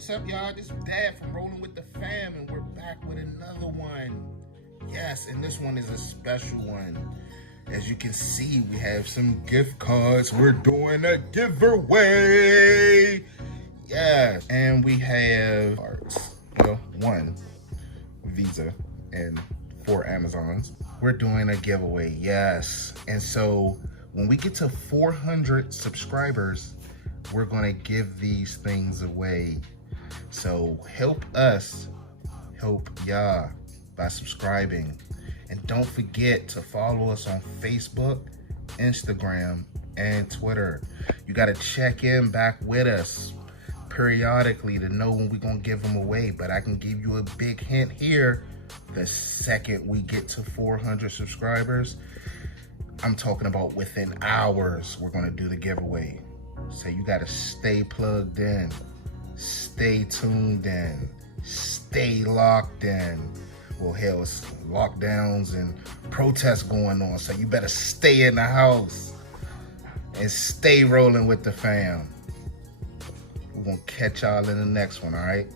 What's up, y'all? This is Dad from Rolling with the Fam, and we're back with another one. Yes, and this one is a special one. As you can see, we have some gift cards. We're doing a giveaway. Yeah, and we have cards. Well, one Visa and 4 Amazons. We're doing a giveaway, yes. And so when we get to 400 subscribers, we're gonna give these things away. So help us help y'all by subscribing. And don't forget to follow us on Facebook, Instagram, and Twitter. You gotta check in back with us periodically to know when we're gonna give them away. But I can give you a big hint here. The second we get to 400 subscribers, I'm talking about within hours, we're gonna do the giveaway. So you gotta stay plugged in, stay tuned in, stay locked in. Well, hell, it's lockdowns and protests going on, so you better stay in the house and stay rolling with the fam. We're gonna catch y'all in the next one, all right?